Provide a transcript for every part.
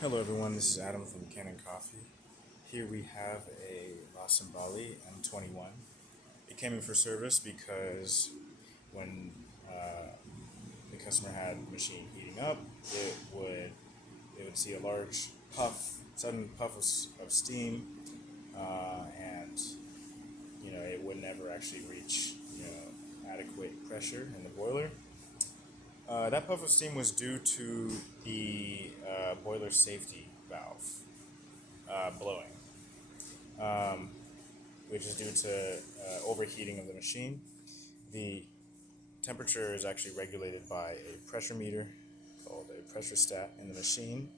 Hello everyone, this is Adam from Kanen Coffee. Here we have a Cimbali M21. It came in for service because when the customer had the machine heating up, it would see a large sudden puff of steam, and it would never actually reach adequate pressure in the boiler. That puff of steam was due to the boiler safety valve blowing, which is due to overheating of the machine. The temperature is actually regulated by a pressure meter called a pressure stat in the machine.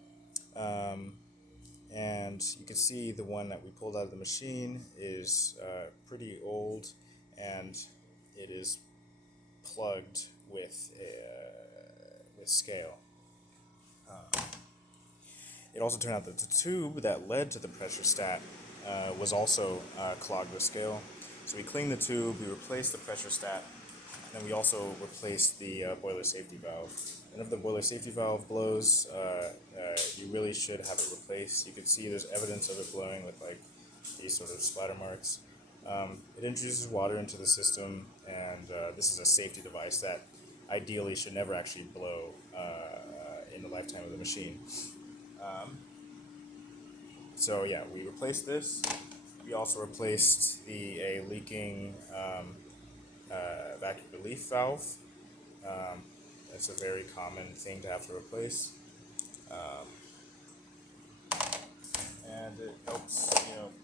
And you can see the one that we pulled out of the machine is pretty old, and it is plugged with scale. It also turned out that the tube that led to the pressure stat was also clogged with scale. So we cleaned the tube, we replaced the pressure stat, and then we also replaced the boiler safety valve. And if the boiler safety valve blows, you really should have it replaced. You can see there's evidence of it blowing with like these sort of splatter marks. It introduces water into the system, and this is a safety device that ideally should never actually blow in the lifetime of the machine. So yeah, we replaced this. We also replaced a leaking vacuum relief valve. That's a very common thing to have to replace, and it helps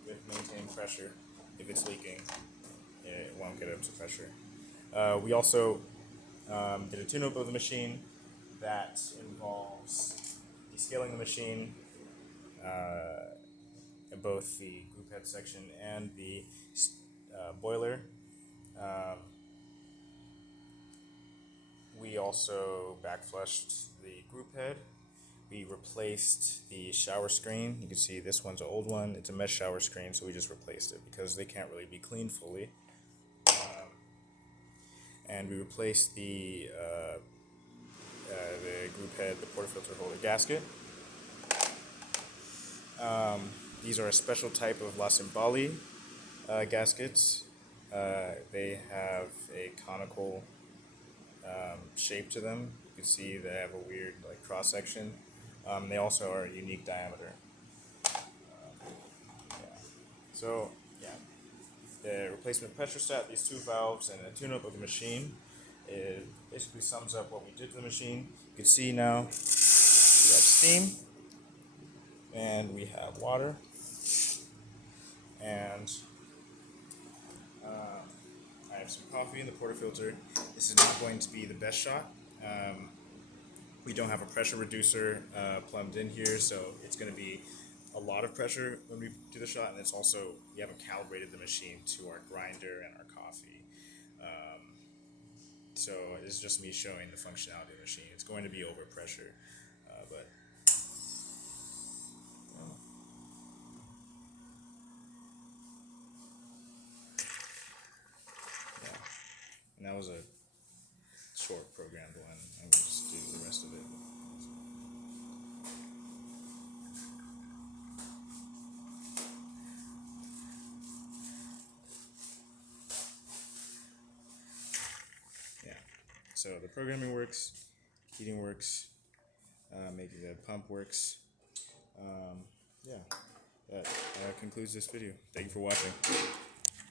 with maintaining pressure. If it's leaking, it won't get up to pressure. We also did a tune-up of the machine that involves descaling the machine, in both the group head section and the boiler. We also backflushed the group head. We replaced the shower screen. You can see this one's an old one. It's a mesh shower screen, so we just replaced it because they can't really be cleaned fully. And we replaced the group head, the portafilter holder gasket. These are a special type of Cimbali gaskets. They have a conical shape to them. You can see they have a weird cross section. They also are a unique diameter. So yeah, the replacement pressure stat, these two valves, and a tune-up of the machine, it basically sums up what we did to the machine. You can see now we have steam, and we have water, and I have some coffee in the portafilter. This is not going to be the best shot. We don't have a pressure reducer plumbed in here, so it's going to be a lot of pressure when we do the shot, and it's also, we haven't calibrated the machine to our grinder and our coffee. So this is just me showing the functionality of the machine. It's going to be overpressure, but yeah. And that was a short programmed one. I will just do the rest of it. Yeah. So the programming works, heating works, maybe the pump works. Yeah. That concludes this video. Thank you for watching.